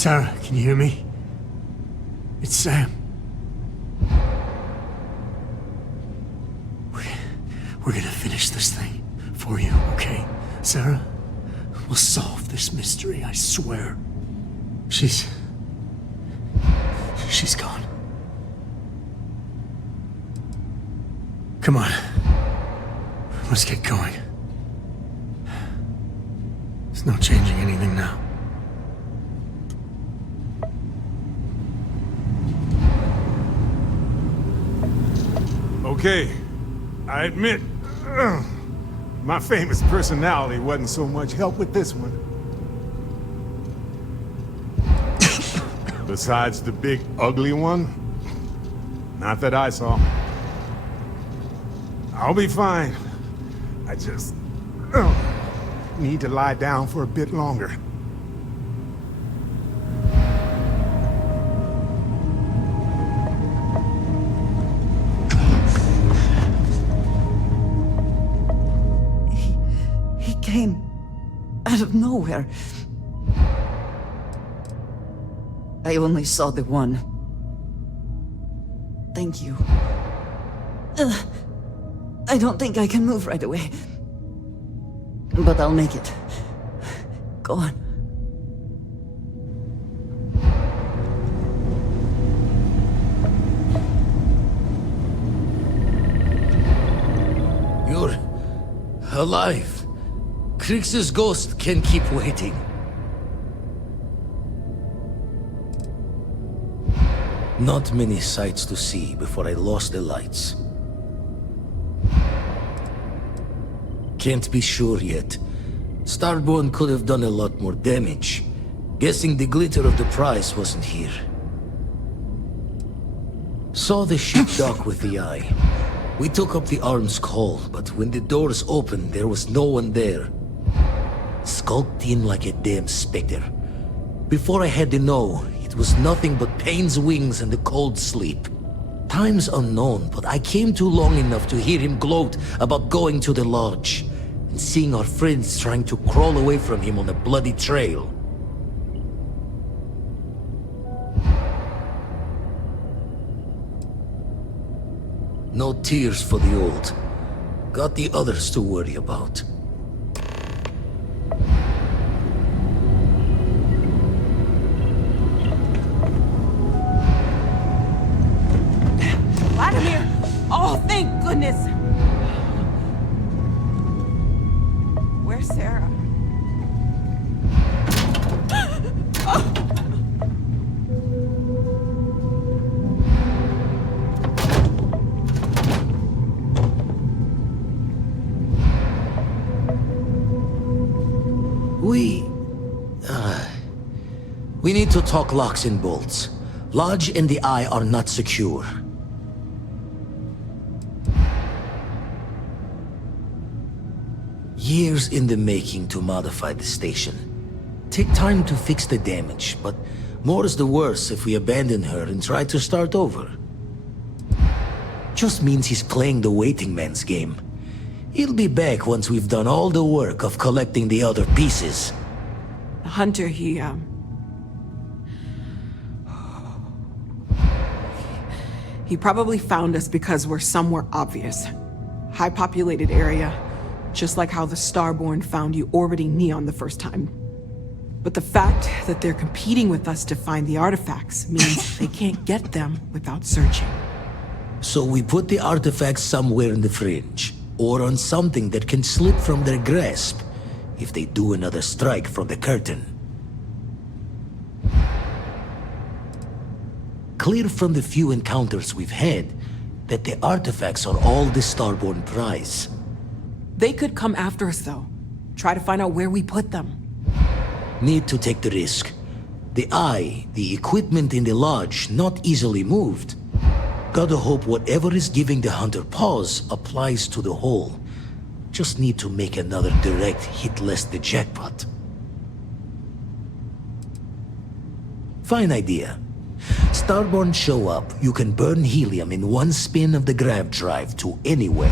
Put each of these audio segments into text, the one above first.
Sarah, can you hear me? It's Sam. We're gonna finish this thing for you, okay? Sarah? We'll solve this mystery, I swear. She's gone. Come on. Let's get going. There's no changing anything now. Okay, I admit, my famous personality wasn't so much help with this one. Besides the big ugly one, not that I saw. I'll be fine. I just need to lie down for a bit longer. He came out of nowhere. I only saw the one. Thank you. I don't think I can move right away. But I'll make it. Go on. You're alive. Krix's ghost can keep waiting. Not many sights to see before I lost the lights. Can't be sure yet. Starborn could have done a lot more damage. Guessing the glitter of the prize wasn't here. Saw the ship dock with the eye. We took up the arm's call, but when the doors opened, there was no one there. Skulked in like a damn specter. Before I had to know, it was nothing but pain's wings and the cold sleep. Time's unknown, but I came too long enough to hear him gloat about going to the lodge and seeing our friends trying to crawl away from him on a bloody trail. No tears for the old. Got the others to worry about. Vladimir! Oh, thank goodness! Where's Sarah? We need to talk locks and bolts. Lodge and the Eye are not secure. Years in the making to modify the station. Take time to fix the damage, but more is the worse if we abandon her and try to start over. Just means he's playing the waiting man's game. He'll be back once we've done all the work of collecting the other pieces. The hunter, he probably found us because we're somewhere obvious. High-populated area, just like how the Starborn found you orbiting Neon the first time. But the fact that they're competing with us to find the artifacts means they can't get them without searching. So we put the artifacts somewhere in the fringe, or on something that can slip from their grasp if they do another strike from the curtain. Clear from the few encounters we've had that the artifacts are all the Starborn prize. They could come after us, though. Try to find out where we put them. Need to take the risk. The Eye, the equipment in the lodge, not easily moved. Gotta hope whatever is giving the hunter pause applies to the whole. Just need to make another direct hit less the jackpot. Fine idea. Starborn show up, you can burn helium in one spin of the grav drive to anywhere.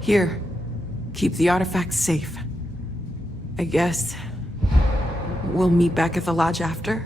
Here, keep the artifacts safe. I guess We'll meet back at the lodge after?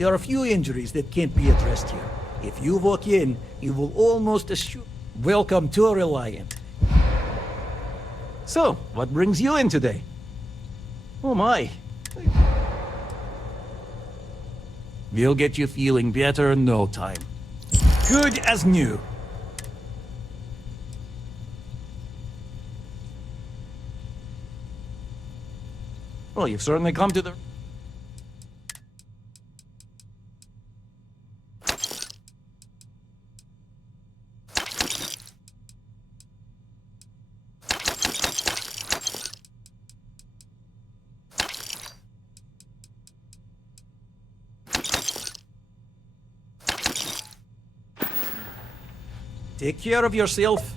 There are a few injuries that can't be addressed here. If you walk in, you will almost assure... Welcome to a Reliant. So, what brings you in today? Oh my. We'll get you feeling better in no time. Good as new. Well, you've certainly come to the... Take care of yourself.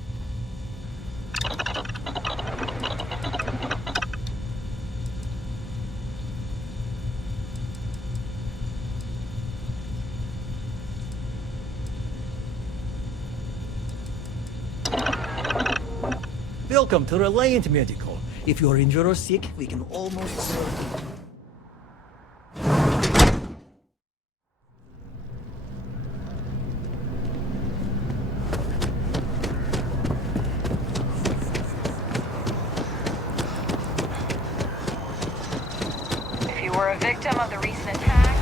Welcome to Reliant Medical. If you're injured or sick, we can almost... Victim of the recent attack?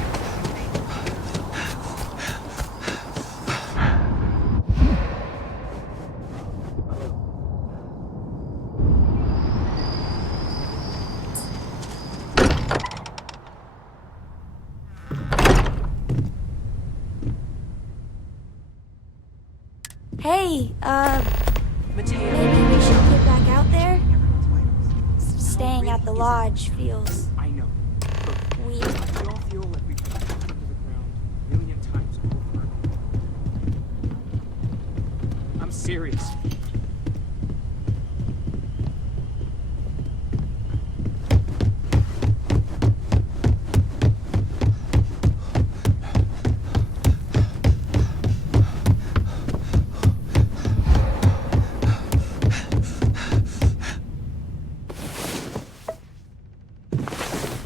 Hey, maybe we should get back out there? Staying at the lodge feels I know. weird. We all feel like we've been pushed into the ground a million times over. I'm serious.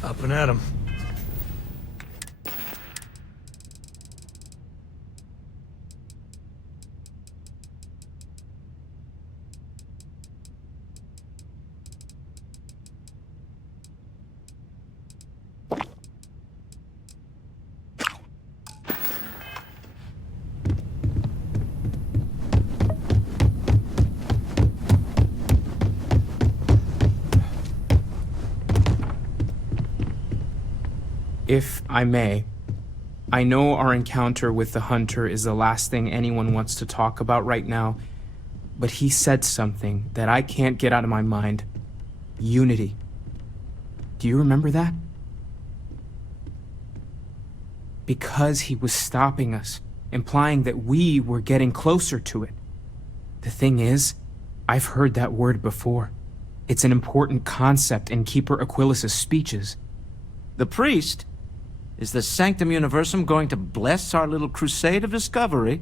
Up and at 'em. If I may, I know our encounter with the Hunter is the last thing anyone wants to talk about right now, but he said something that I can't get out of my mind. Unity. Do you remember that? Because he was stopping us, implying that we were getting closer to it. The thing is, I've heard that word before. It's an important concept in Keeper Aquilas's speeches. The priest? Is the Sanctum Universum going to bless our little crusade of discovery?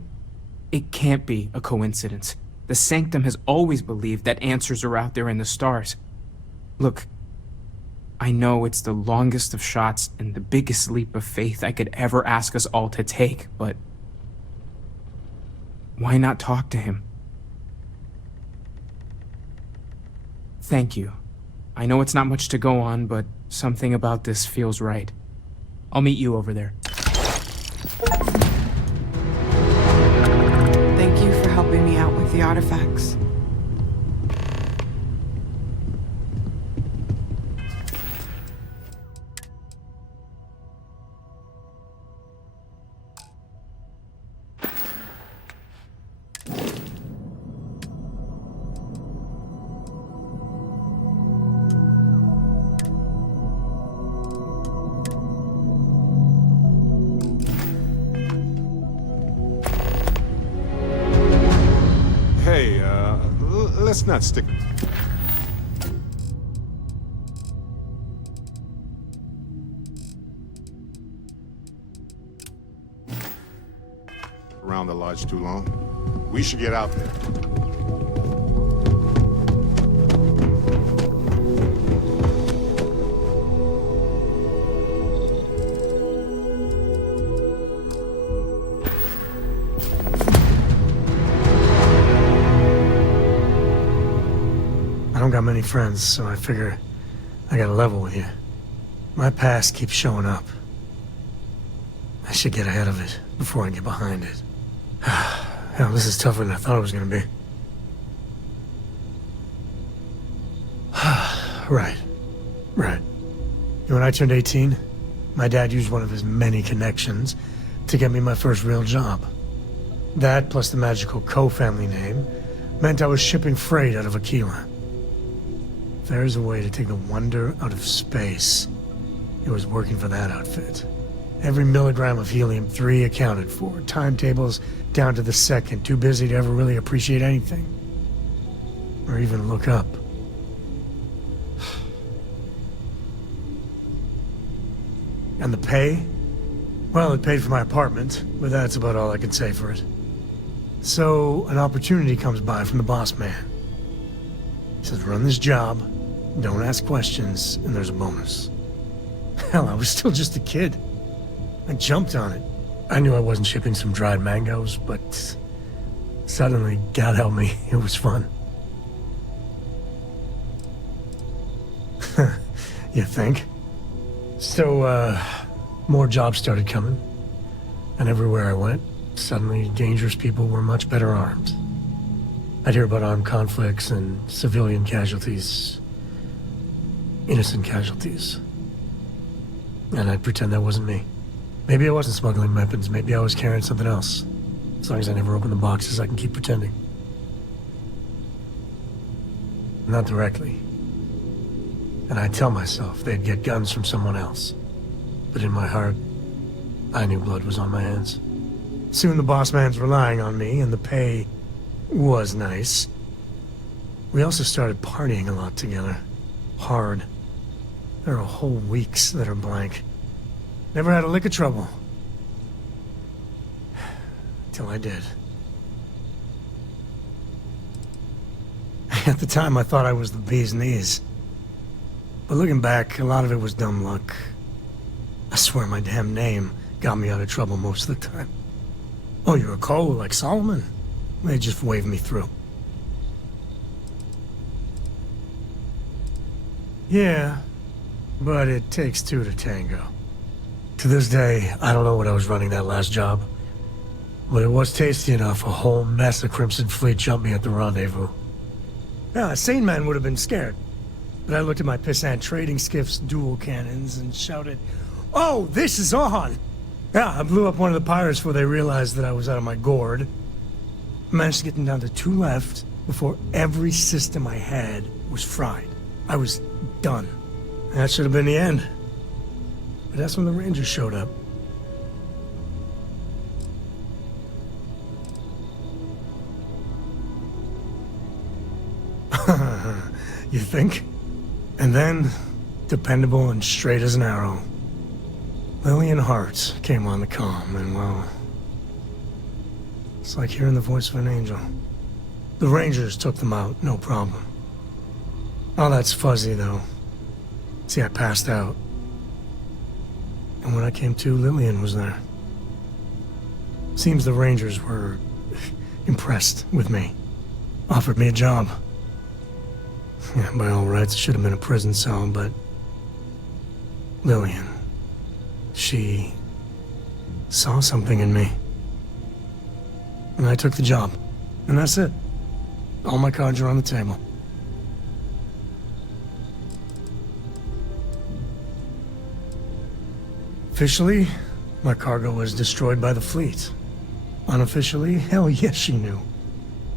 It can't be a coincidence. The Sanctum has always believed that answers are out there in the stars. Look, I know it's the longest of shots and the biggest leap of faith I could ever ask us all to take, but why not talk to him? Thank you. I know it's not much to go on, but something about this feels right. I'll meet you over there. Thank you for helping me out with the artifacts. Hey, let's not stick around the lodge too long. We should get out there. I don't got many friends, so I figure I gotta level with you. My past keeps showing up. I should get ahead of it before I get behind it. Hell, this is tougher than I thought it was gonna be. Right. When I turned 18, my dad used one of his many connections to get me my first real job. That, plus the magical co-family name, meant I was shipping freight out of Aquila. If there's a way to take the wonder out of space, it was working for that outfit. Every milligram of helium-3 accounted for, timetables down to the second, too busy to ever really appreciate anything. Or even look up. And the pay? Well, it paid for my apartment, but that's about all I can say for it. So, an opportunity comes by from the boss man. He says, run this job, don't ask questions, and there's a bonus. Hell, I was still just a kid. I jumped on it. I knew I wasn't shipping some dried mangoes, but suddenly, God help me, it was fun. You think? So, more jobs started coming. And everywhere I went, suddenly dangerous people were much better armed. I'd hear about armed conflicts and civilian casualties. Innocent casualties. And I'd pretend that wasn't me. Maybe I wasn't smuggling weapons, maybe I was carrying something else. As long as I never open the boxes, I can keep pretending. Not directly. And I'd tell myself they'd get guns from someone else. But in my heart, I knew blood was on my hands. Soon the boss man's relying on me, and the pay was nice. We also started partying a lot together. Hard. There are whole weeks that are blank. Never had a lick of trouble. Till I did. At the time, I thought I was the bee's knees. But looking back, a lot of it was dumb luck. I swear my damn name got me out of trouble most of the time. Oh, you're a Cole like Solomon? They just waved me through. Yeah, but it takes two to tango. To this day, I don't know what I was running that last job. But it was tasty enough, a whole mess of Crimson Fleet jumped me at the rendezvous. Yeah, a sane man would have been scared. But I looked at my pissant trading skiff's dual cannons and shouted, "Oh, this is on!" Yeah, I blew up one of the pirates before they realized that I was out of my gourd. I managed to get them down to 2 left before every system I had was fried. I was done. And that should have been the end. But that's when the Rangers showed up. You think? And then, dependable and straight as an arrow, Lillian Hart came on the comm, and well, it's like hearing the voice of an angel. The Rangers took them out, no problem. All that's fuzzy, though. See, I passed out. And when I came to, Lillian was there. Seems the Rangers were impressed with me. Offered me a job. Yeah, by all rights, it should have been a prison cell, but Lillian, she saw something in me. And I took the job. And that's it. All my cards are on the table. Officially, my cargo was destroyed by the fleet. Unofficially, hell yes, she knew.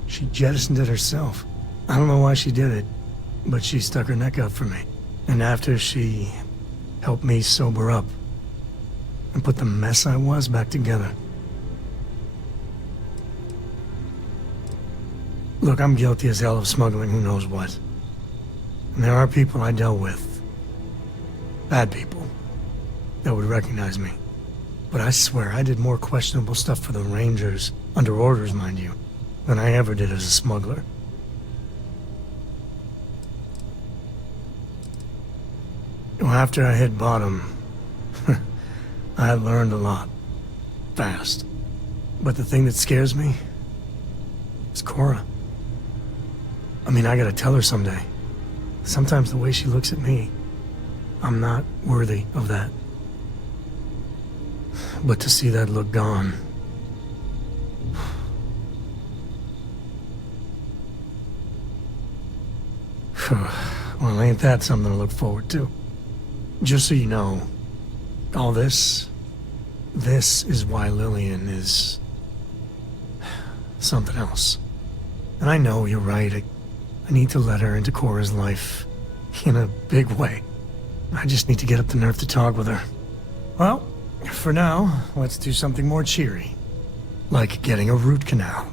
She jettisoned it herself. I don't know why she did it, but she stuck her neck out for me. And after she helped me sober up and put the mess I was back together. Look, I'm guilty as hell of smuggling who knows what. And there are people I dealt with, bad people, that would recognize me. But I swear I did more questionable stuff for the Rangers, under orders, mind you, than I ever did as a smuggler. Well, after I hit bottom, I learned a lot. Fast. But the thing that scares me is Cora. I mean, I gotta tell her someday. Sometimes the way she looks at me, I'm not worthy of that. But to see that look gone... well, ain't that something to look forward to? Just so you know, all this is why Lillian is something else. And I know you're right. I need to let her into Cora's life in a big way. I just need to get up the nerve to talk with her. Well, for now, let's do something more cheery. Like getting a root canal.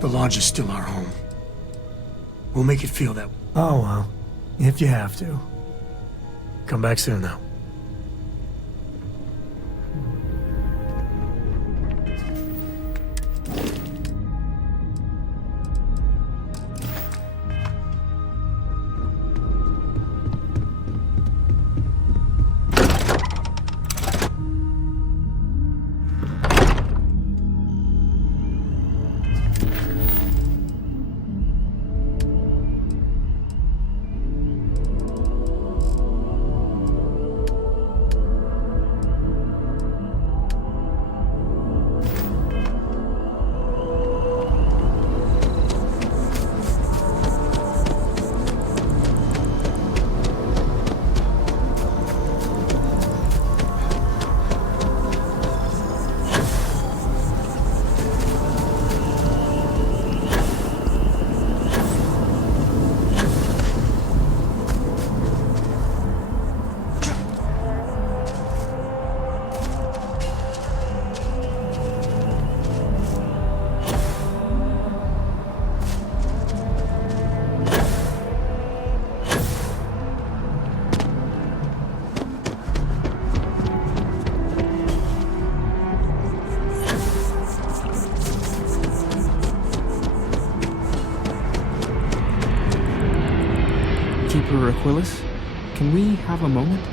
The lodge is still our home. We'll make it feel that way. Oh, well, if you have to. Come back soon, though. Keeper Aquilus, can we have a moment?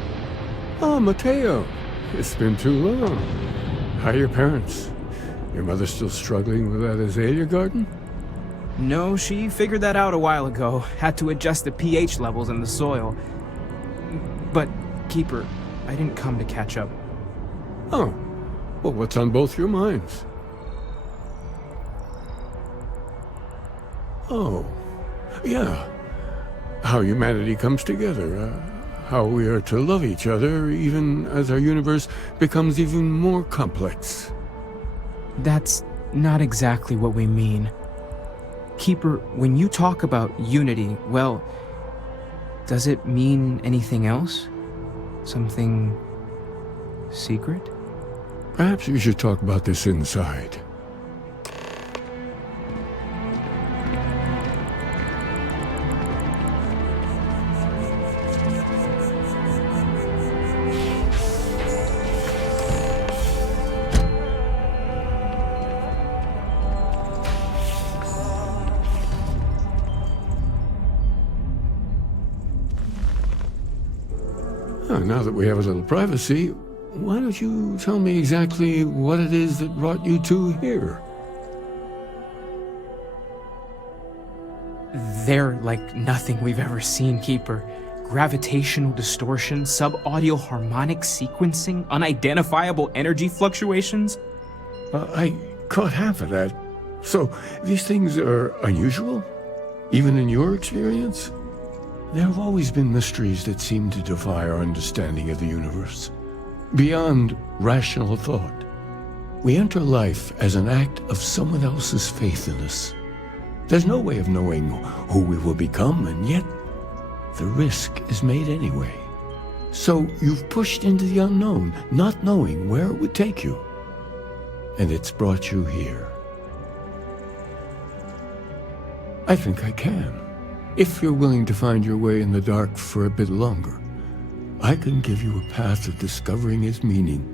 Oh, Mateo. It's been too long. How are your parents? Your mother still struggling with that azalea garden? No, she figured that out a while ago. Had to adjust the pH levels in the soil. But, Keeper, I didn't come to catch up. Oh. Well, what's on both your minds? Oh. Yeah. How humanity comes together. How we are to love each other even as our universe becomes even more complex. That's not exactly what we mean. Keeper, when you talk about unity, well, does it mean anything else? Something secret? Perhaps we should talk about this inside. Now that we have a little privacy, why don't you tell me exactly what it is that brought you two here? They're like nothing we've ever seen, Keeper. Gravitational distortion, sub-audio harmonic sequencing, unidentifiable energy fluctuations. I caught half of that. So, these things are unusual? Even in your experience? There have always been mysteries that seem to defy our understanding of the universe. Beyond rational thought. We enter life as an act of someone else's faith in us. There's no way of knowing who we will become, and yet the risk is made anyway. So you've pushed into the unknown, not knowing where it would take you. And it's brought you here. I think I can. If you're willing to find your way in the dark for a bit longer, I can give you a path of discovering its meaning.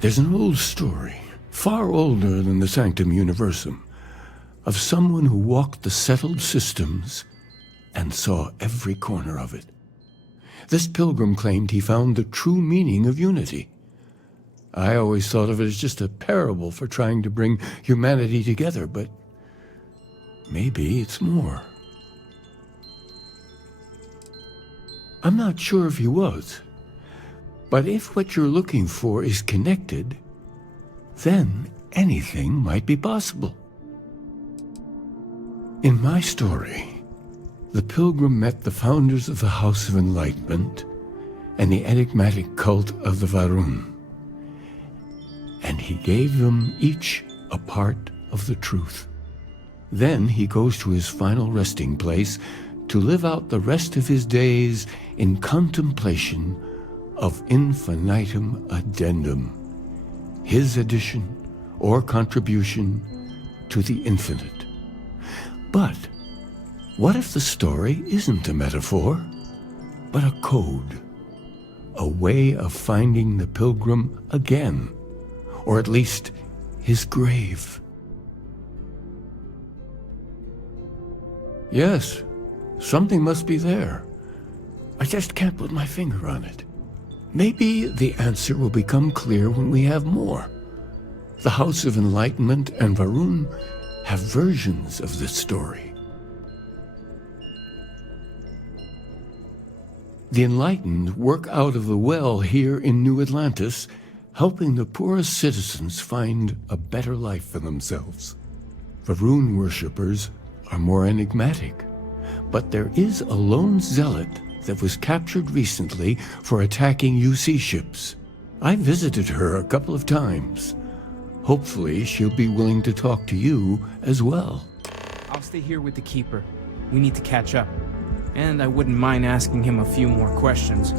There's an old story, far older than the Sanctum Universum, of someone who walked the settled systems and saw every corner of it. This pilgrim claimed he found the true meaning of unity. I always thought of it as just a parable for trying to bring humanity together, but maybe it's more. I'm not sure if he was, but if what you're looking for is connected, then anything might be possible. In my story, the pilgrim met the founders of the House of Enlightenment and the enigmatic cult of the Varun, and he gave them each a part of the truth. Then he goes to his final resting place to live out the rest of his days in contemplation of infinitum addendum, his addition or contribution to the infinite. But what if the story isn't a metaphor, but a code, a way of finding the pilgrim again, or at least his grave? Yes, something must be there. I just can't put my finger on it. Maybe the answer will become clear when we have more. The House of Enlightenment and Varun have versions of this story. The Enlightened work out of the well here in New Atlantis, helping the poorest citizens find a better life for themselves. Varun worshippers are more enigmatic, but there is a lone zealot that was captured recently for attacking UC ships. I visited her a couple of times. Hopefully she'll be willing to talk to you as well. I'll stay here with the Keeper. We need to catch up. And I wouldn't mind asking him a few more questions.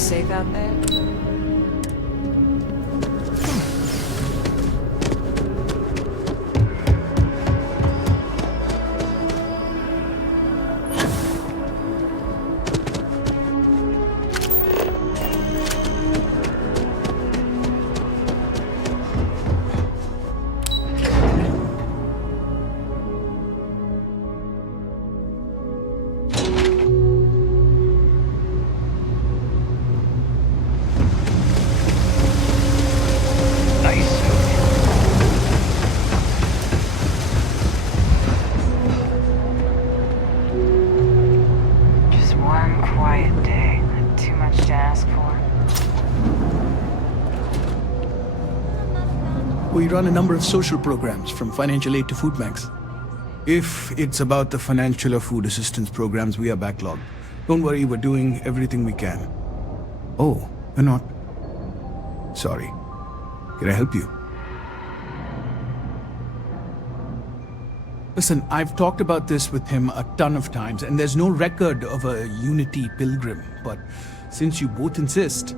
safe out there? Just one quiet day. Not too much to ask for. We run a number of social programs, from financial aid to food banks. If it's about the financial or food assistance programs, we are backlogged. Don't worry, we're doing everything we can. Oh, we're not. Sorry. Can I help you? Listen, I've talked about this with him a ton of times, and there's no record of a Unity pilgrim. But since you both insist,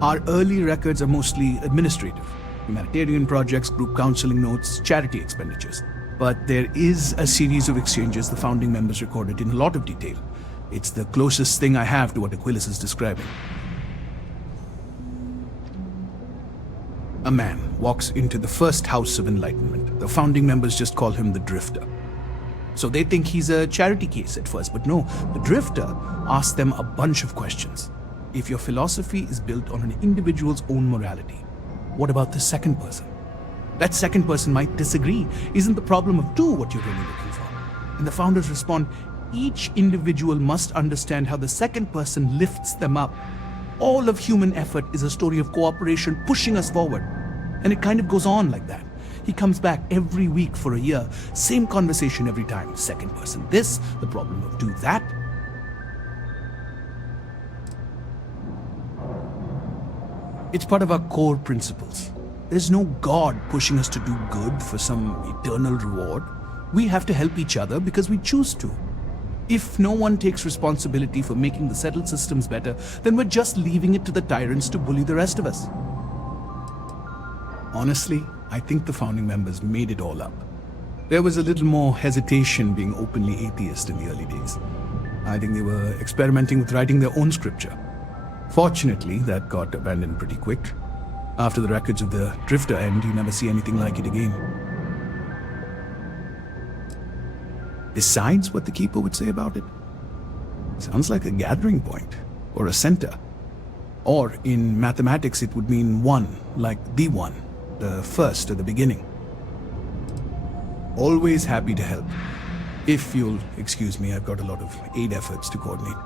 our early records are mostly administrative. Humanitarian projects, group counseling notes, charity expenditures. But there is a series of exchanges the founding members recorded in a lot of detail. It's the closest thing I have to what Aquilus is describing. A man walks into the first House of Enlightenment. The founding members just call him the Drifter. So they think he's a charity case at first, but no, the Drifter asks them a bunch of questions. If your philosophy is built on an individual's own morality, what about the second person? That second person might disagree. Isn't the problem of two what you're really looking for? And the founders respond, each individual must understand how the second person lifts them up. All of human effort is a story of cooperation pushing us forward. And it kind of goes on like that. He comes back every week for a year. Same conversation every time. Second person this, the problem of do that. It's part of our core principles. There's no God pushing us to do good for some eternal reward. We have to help each other because we choose to. If no one takes responsibility for making the settled systems better, then we're just leaving it to the tyrants to bully the rest of us. Honestly, I think the founding members made it all up. There was a little more hesitation being openly atheist in the early days. I think they were experimenting with writing their own scripture. Fortunately, that got abandoned pretty quick. After the records of the Drifter end, you never see anything like it again. Besides what the Keeper would say about it, sounds like a gathering point, or a center. Or in mathematics it would mean one, like the one, the first or the beginning. Always happy to help. If you'll excuse me, I've got a lot of aid efforts to coordinate.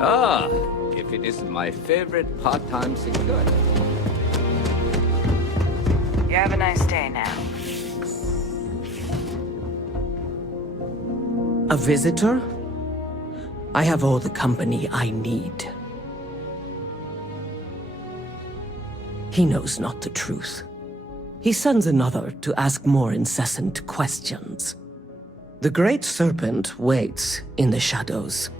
Ah, if it isn't my favorite part-time security. You have a nice day now. A visitor? I have all the company I need. He knows not the truth. He sends another to ask more incessant questions. The Great Serpent waits in the shadows.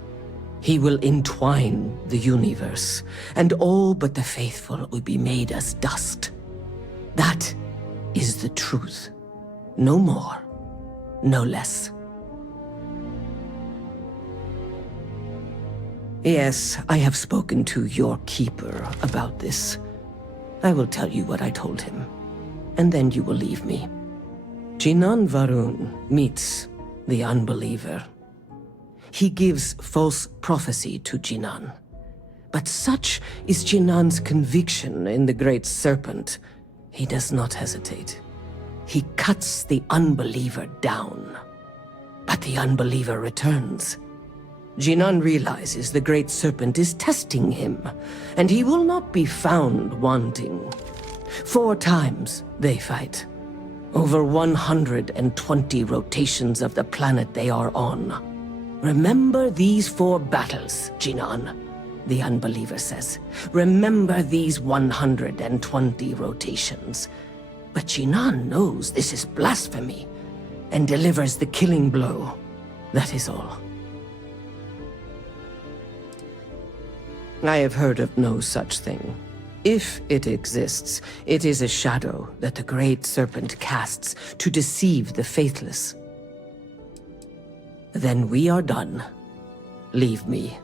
He will entwine the universe, and all but the faithful will be made as dust. That is the truth. No more, no less. Yes, I have spoken to your keeper about this. I will tell you what I told him, and then you will leave me. Jinan Varun meets the unbeliever. He gives false prophecy to Jinan. But such is Jinan's conviction in the Great Serpent, he does not hesitate. He cuts the unbeliever down. But the unbeliever returns. Jinan realizes the Great Serpent is testing him, and he will not be found wanting. 4 times they fight. Over 120 rotations of the planet they are on. Remember these 4 battles, Jinan, the unbeliever says. Remember these 120 rotations. But Jinan knows this is blasphemy, and delivers the killing blow. That is all. I have heard of no such thing. If it exists, it is a shadow that the Great Serpent casts to deceive the faithless. Then we are done. Leave me.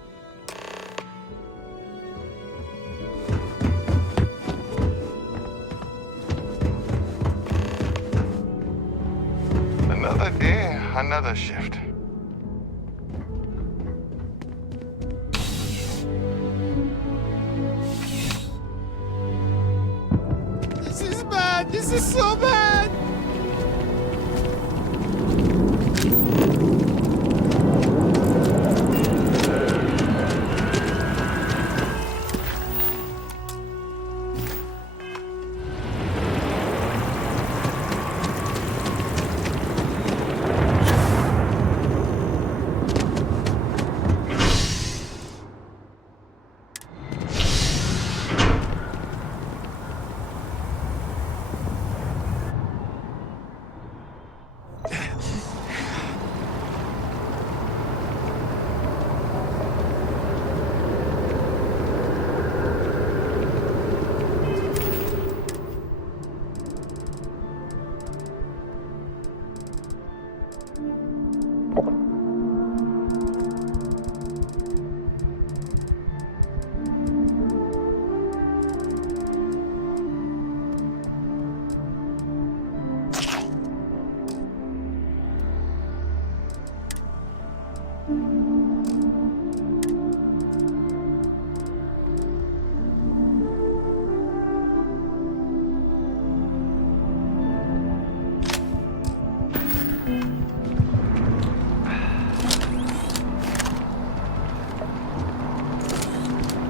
Another day, another shift. This is bad! This is so bad!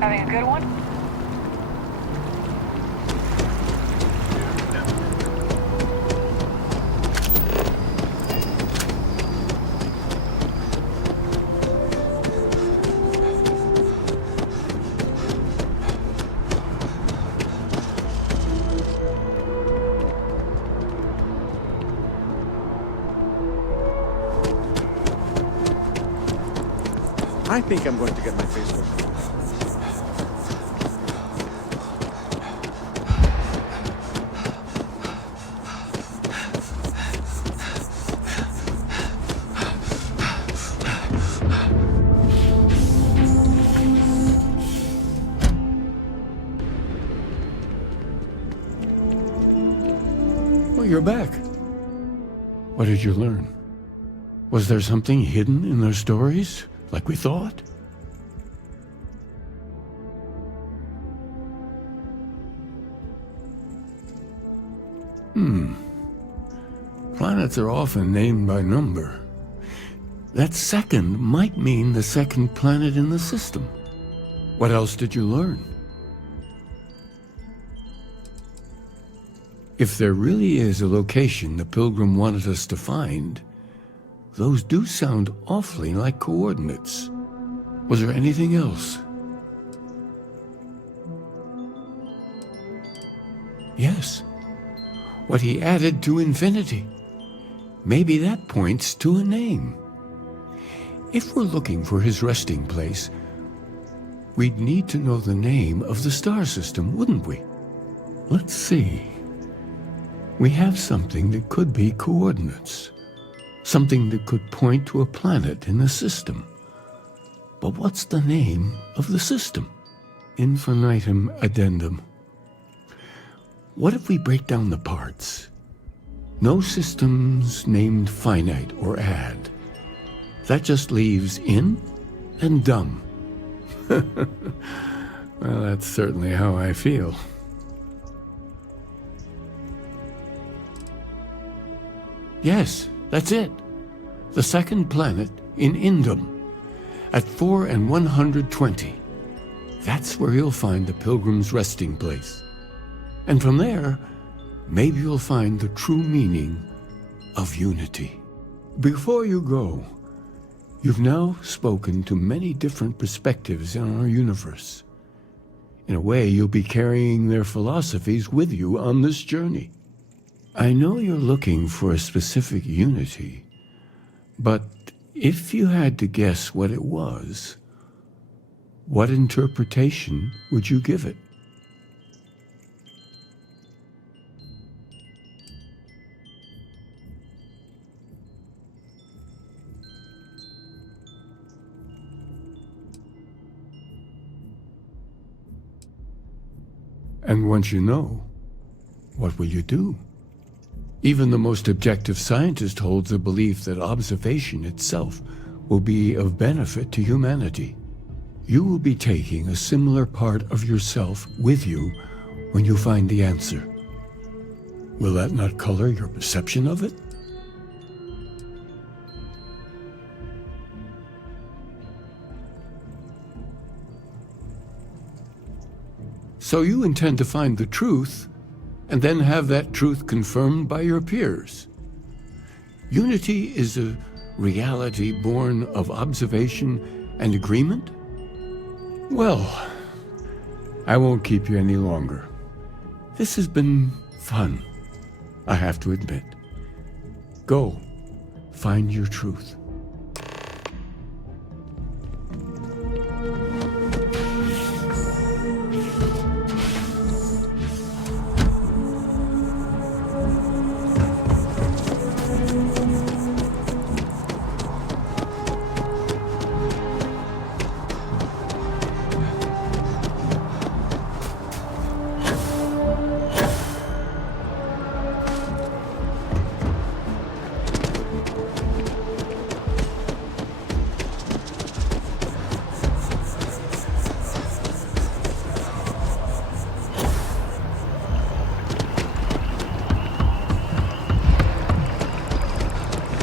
Having a good one? I think I'm going to get my face worked. Well, you're back. What did you learn? Was there something hidden in their stories, like we thought? Planets are often named by number. That second might mean the second planet in the system. What else did you learn? If there really is a location the Pilgrim wanted us to find, those do sound awfully like coordinates. Was there anything else? Yes. What he added to infinity. Maybe that points to a name. If we're looking for his resting place, we'd need to know the name of the star system, wouldn't we? Let's see. We have something that could be coordinates. Something that could point to a planet in the system. But what's the name of the system? Infinitum addendum. What if we break down the parts? No systems named finite or add. That just leaves in and dumb. Well, that's certainly how I feel. Yes, that's it. The second planet in Indum, at 4 and 120. That's where you'll find the Pilgrim's resting place. And from there, maybe you'll find the true meaning of unity. Before you go, you've now spoken to many different perspectives in our universe. In a way, you'll be carrying their philosophies with you on this journey. I know you're looking for a specific unity, but if you had to guess what it was, what interpretation would you give it? And once you know, what will you do? Even the most objective scientist holds a belief that observation itself will be of benefit to humanity. You will be taking a similar part of yourself with you when you find the answer. Will that not color your perception of it? So you intend to find the truth, and then have that truth confirmed by your peers. Unity is a reality born of observation and agreement? Well, I won't keep you any longer. This has been fun, I have to admit. Go, find your truth.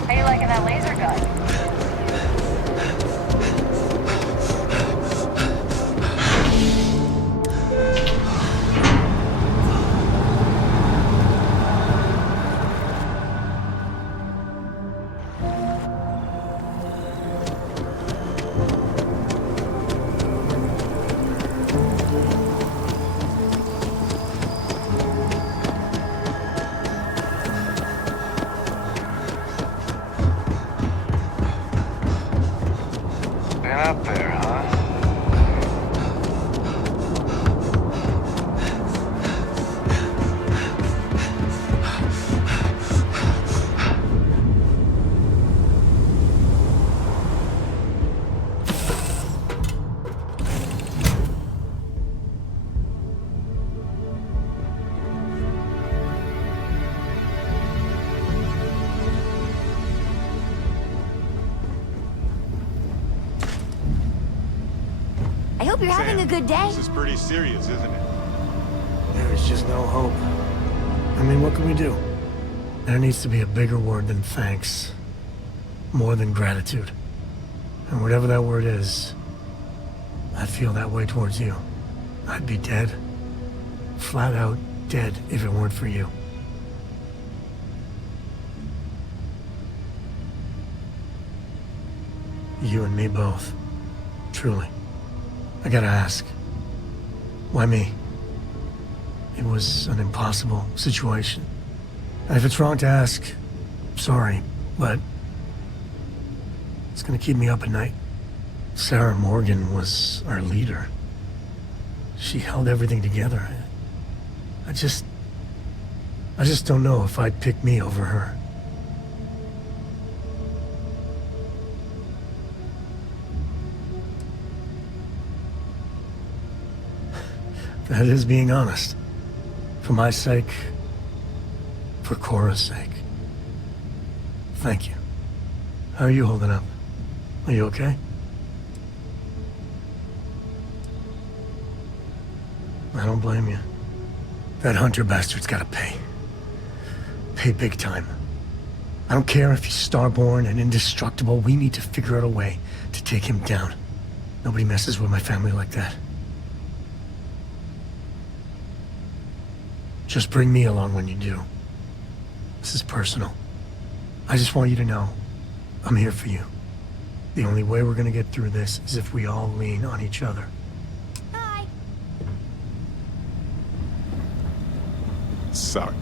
How you liking that laser gun? Been up there, huh? I hope you're having a good day. This is pretty serious, isn't it? There's just no hope. I mean, what can we do? There needs to be a bigger word than thanks. More than gratitude. And whatever that word is, I'd feel that way towards you. I'd be dead. Flat out dead if it weren't for you. You and me both. Truly. I gotta ask. Why me? It was an impossible situation. And if it's wrong to ask, sorry, but it's gonna keep me up at night. Sarah Morgan was our leader. She held everything together. I just don't know if I'd pick me over her. That is being honest. For my sake, for Cora's sake. Thank you. How are you holding up? Are you okay? I don't blame you. That Hunter bastard's gotta pay. Pay big time. I don't care if he's starborn and indestructible. We need to figure out a way to take him down. Nobody messes with my family like that. Just bring me along when you do. This is personal. I just want you to know, I'm here for you. The only way we're gonna get through this is if we all lean on each other. Hi. Sorry.